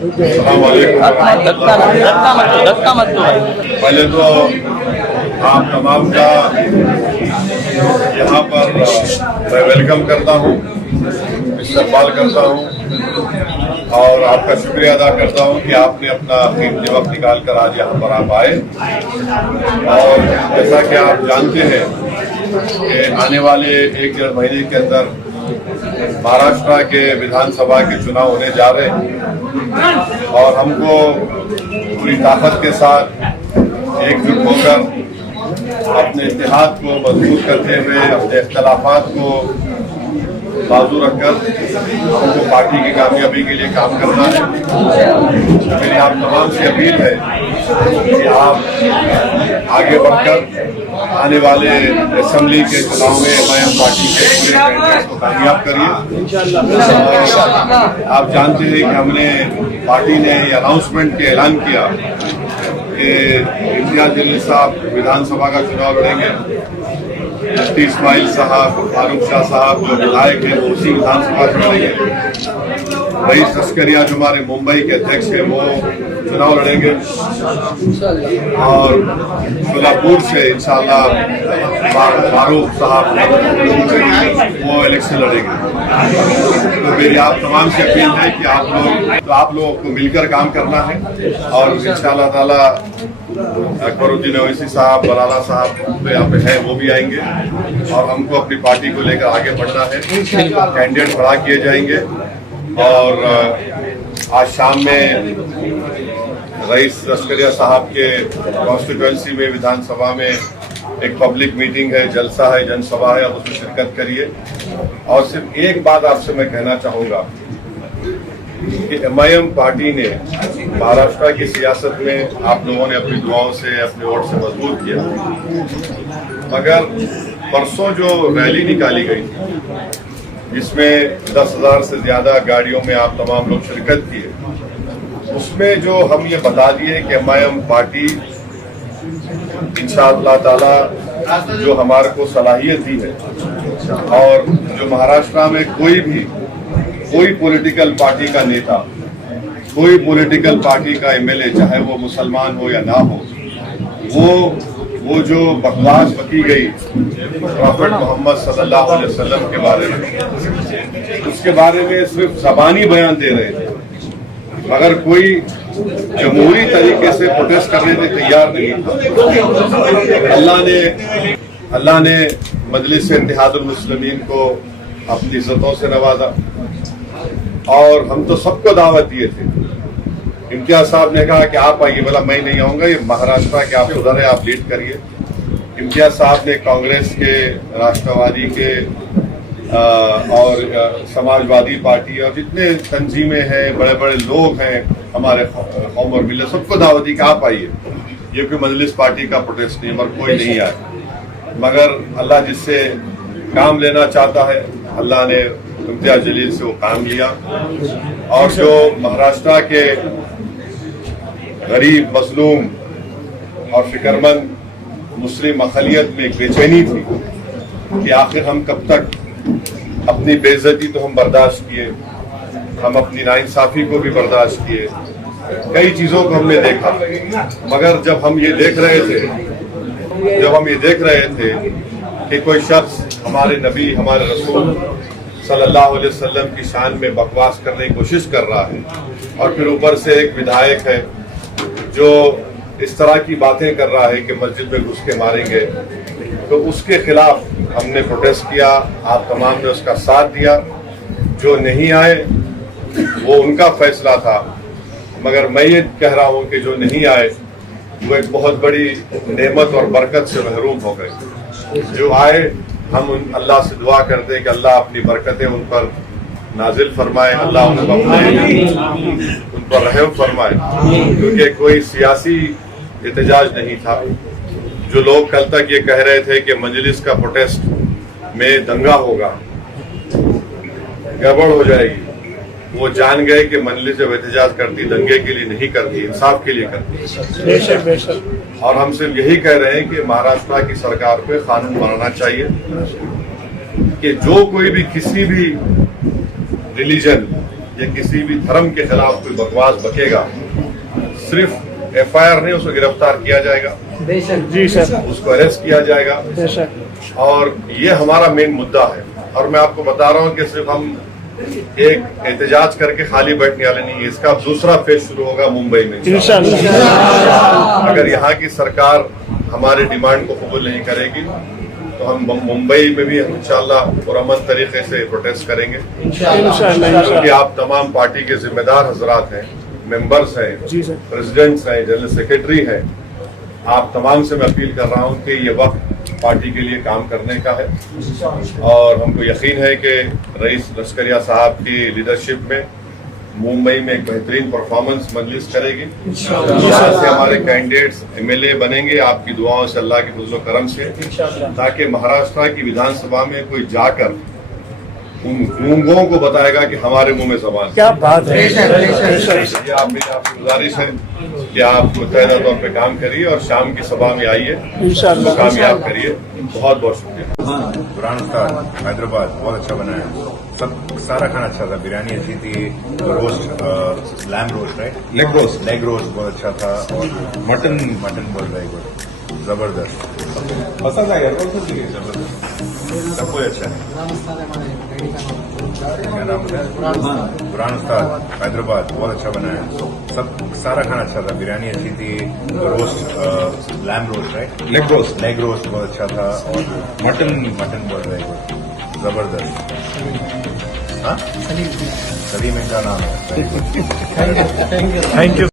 धक्का मत दो भाई। पहले तो आप तमाम का यहाँ पर मैं वेलकम करता हूँ, इस्तकबाल करता हूँ और आपका शुक्रिया अदा करता हूँ कि आपने अपना कीमती वक्त निकाल कर आज यहाँ पर आप आए। और जैसा कि आप जानते हैं कि आने वाले 1-1.5 महीने के अंदर महाराष्ट्र के विधानसभा के चुनाव होने जा रहे हैं और हमको पूरी ताकत के साथ एकजुट होकर अपने इत्तेहाद को मजबूत करते हुए अपने इख्तलाफात को बाजू रखकर हमको पार्टी की कामयाबी के लिए काम करना है। मेरी आप तमाम से अपील है कि आप आगे बढ़कर आने वाले असेंबली के चुनाव में एमआईएम पार्टी के पूरे कैंडिडेट को कामयाब करिए। आप जानते हैं कि हमने पार्टी ने अनाउंसमेंट के ऐलान किया कि इम्तियाज जलील साहब विधानसभा का चुनाव लड़ेंगे, मुफ्ती इस्माइल साहब, फारूक शाह साहब जो विधायक हैं वो उसी विधानसभा से लड़ेंगे, रईस लश्करिया जो हमारे मुंबई के अध्यक्ष हैं वो चुनाव लड़ेंगे और सोलापुर से इंशाल्लाह फारूक साहब वो इलेक्शन लड़ेंगे। तो मेरी आप तमाम से अपील है कि आप लोगों को मिलकर काम करना है और इंशाल्लाह ताला अकबरुद्दीन ओवैसी साहब, बलाला साहब तो यहाँ पे है, वो भी आएंगे और हमको अपनी पार्टी को लेकर आगे बढ़ना है। कैंडिडेट खड़ा किए जाएंगे और आज शाम में रईस लश्करिया साहब के कॉन्स्टिट्यूएंसी में विधानसभा में एक पब्लिक मीटिंग है, जलसा है, जनसभा है, आप उसमें शिरकत करिए। और सिर्फ एक बात आपसे मैं कहना चाहूँगा कि एमआईएम पार्टी ने महाराष्ट्र की सियासत में आप लोगों ने अपनी दुआओं से, अपने वोट से मजबूत किया, मगर परसों जो रैली निकाली गई थी जिसमें 10,000 से ज्यादा गाड़ियों में आप तमाम लोग शिरकत किए, उसमें जो हम ये बता दिए कि एमआईएम पार्टी इंशाअल्लाह ताला जो हमारे को सलाहियत दी है और जो महाराष्ट्र में कोई पॉलिटिकल पार्टी का नेता, कोई पॉलिटिकल पार्टी का एमएलए, चाहे वो मुसलमान हो या ना हो, वो जो बकवास बकी गई प्रॉफेट मोहम्मद सल्लल्लाहु अलैहि वसल्लम के बारे में, उसके बारे में सिर्फ ज़बानी बयान दे रहे थे मगर कोई जमहूरी तरीके से प्रोटेस्ट करने के तैयार नहीं था। अल्लाह ने मजलिस इत्तेहादुल मुस्लिमीन को अपनी इज्जतों से नवाजा और हम तो सबको दावत दिए थे। इम्तियाज साहब ने कहा कि आप आइए, बोला मैं नहीं आऊंगा, ये महाराष्ट्र के आप उधर है, आप लीड करिए। इम्तियाज साहब ने कांग्रेस के, राष्ट्रवादी के और समाजवादी पार्टी और जितने तंजीमें हैं, बड़े बड़े लोग हैं हमारे कौम और मिल्लत, सबको दावत दी कि आप आइए। ये कोई मजलिस पार्टी का प्रोटेस्ट नहीं, मगर कोई नहीं आया। मगर अल्लाह जिससे काम लेना चाहता है, अल्लाह ने इम्तियाज जलील से वो काम लिया और जो महाराष्ट्र के गरीब, मजलूम और फिक्रमंद मुस्लिम अक़लियत में एक बेचैनी थी कि आखिर हम कब तक अपनी बेइज्जती तो हम बर्दाश्त किए, हम अपनी नाइंसाफी को भी बर्दाश्त किए, कई चीजों को हमने देखा, मगर जब हम ये देख रहे थे कि कोई शख्स हमारे नबी, हमारे रसूल सल्लल्लाहु अलैहि वसल्लम की शान में बकवास करने की कोशिश कर रहा है और फिर ऊपर से एक विधायक है जो इस तरह की बातें कर रहा है कि मस्जिद में घुस के मारेंगे, तो उसके खिलाफ हमने प्रोटेस्ट किया। आप तमाम ने उसका साथ दिया। जो नहीं आए वो उनका फैसला था, मगर मैं ये कह रहा हूँ कि जो नहीं आए वो एक बहुत बड़ी नेमत और बरकत से महरूम हो गए। जो आए हम अल्लाह से दुआ करते हैं कि अल्लाह अपनी बरकतें उन पर नाजिल फरमाए, अल्लाह उन पर रहम फरमाए, क्योंकि कोई सियासी एहतजाज नहीं था। जो लोग कल तक ये कह रहे थे कि मजलिस का प्रोटेस्ट में दंगा होगा, गड़बड़ हो जाएगी, वो जान गए कि मजलिस जब एहतजाज करती दंगे के लिए नहीं करती, इंसाफ के लिए करती। बेशक। और हम सिर्फ यही कह रहे हैं कि महाराष्ट्र की सरकार पे कानून बनाना चाहिए कि जो कोई भी किसी भी रिलीजन या किसी भी धर्म के खिलाफ कोई बकवास बकेगा, सिर्फ एफआईआर नहीं, उसको गिरफ्तार किया जाएगा, जी सर, उसको अरेस्ट किया जाएगा। बेशक, और ये हमारा मेन मुद्दा है। और मैं आपको बता रहा हूं कि सिर्फ हम एक एहतजाज करके खाली बैठने वाले नहीं है, इसका दूसरा फेज शुरू होगा मुंबई में। इंशाल्लाह। अगर यहाँ की सरकार हमारी डिमांड को कबूल नहीं करेगी तो हम मुंबई में भी इंशाल्लाह पुरअमन तरीके से प्रोटेस्ट करेंगे, क्योंकि आप तमाम पार्टी के जिम्मेदार हजरात हैं, मेंबर्स हैं, जी सर, प्रेसिडेंट्स हैं, जनरल सेक्रेटरी हैं। आप तमाम से मैं अपील कर रहा हूं कि ये वक्त पार्टी के लिए काम करने का है और हमको यकीन है कि रईस लश्करिया साहब की लीडरशिप में मुंबई में एक बेहतरीन परफॉर्मेंस मजलिस करेगी। यहाँ से हमारे कैंडिडेट्स एमएलए बनेंगे आपकी दुआओं से, अल्लाह के फजल करम से, ताकि महाराष्ट्र की विधानसभा में कोई जाकर उन गूंगों को बताएगा कि हमारे मुंह में जबान। क्या बात है। ये आप मेरी आपसे गुजारिश है कि आप मुतहदा तौर पे काम करिए और शाम की सभा में आइए, इंशाल्लाह कामयाब करिए। बहुत बहुत शुक्रिया। बुरहान उस्ताद हैदराबाद बहुत अच्छा बनाया, सब सारा खाना अच्छा था, बिरयानी अच्छी थी, roast lamb roast right, leg roast बहुत अच्छा था, और मटन बहुत वेरी गुड, जबरदस्त, सब कुछ अच्छा है। क्या नाम है? बुरहान उस्ताद हैदराबाद बहुत अच्छा बनाया, सब सारा खाना अच्छा था, बिरयानी अच्छी थी, roast lamb roast right, leg roast बहुत अच्छा था, और मटन बहुत वेरी गुड, जबरदस्त। हाँ, सलीम इनका नाम है। Thank you.